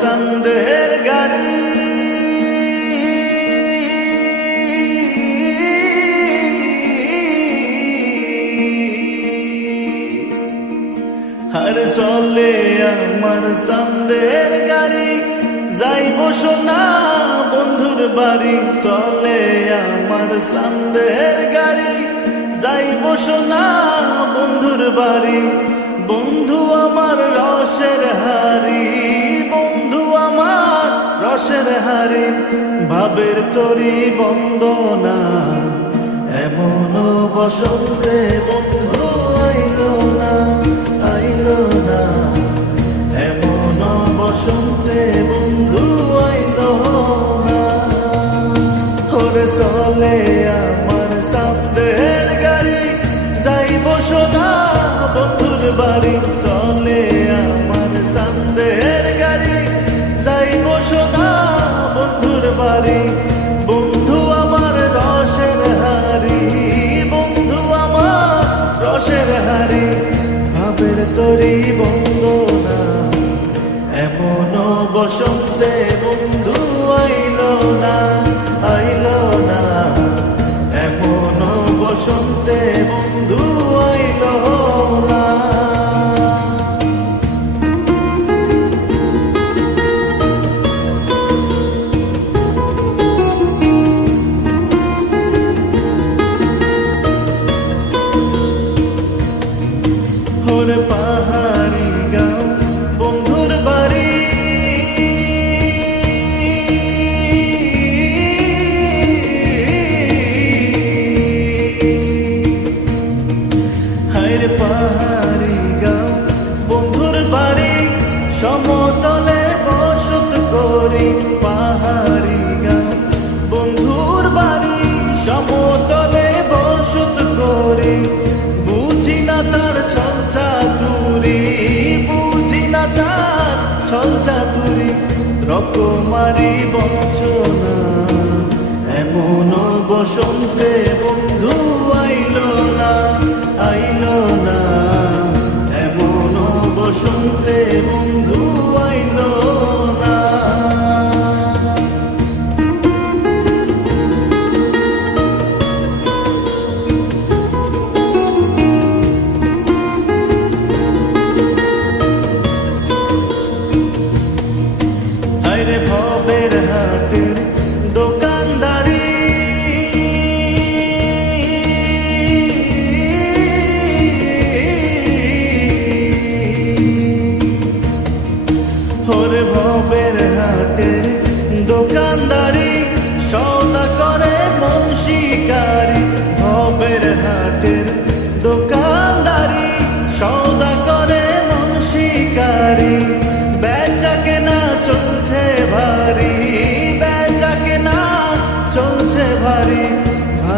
সন্দেহের গাড়ি। আর চলে আমার সন্দেহের গাড়ি। যাইব সোনা বন্ধুর বাড়ি। চলে আমার সন্দেহের গাড়ি। যাইব সোনা বন্ধুর বাড়ি। বন্ধু আমার রসের হারি, বন্ধু আমার রসের হারি, ভাবের তরি বন্দনা। এমন বসন্তে বন্ধু আইলো না আইলো না। এমন বসন্তে বন্ধু আইলো না। ওরে চলে আমার সামনের গাড়ি, যাইব সোনা বাড়ি চলে আমার সামনের গাড়ি। যাইব সোনা বন্ধুর বাড়ি। বন্ধু আমার রসের হারি বন্ধু আমার রসের হারি ভাবের তরি বন্দনা এমন বসন্তে বন্ধু আইল না আইল না। এমন বসন্তে ওরে পাহাড়ি রকমারি বঞ্চনা এমন বসন্তে বন্ধু আইল না আইল না। এমন বসন্তে বন্ধু আইল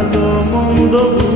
Yardımım dokunur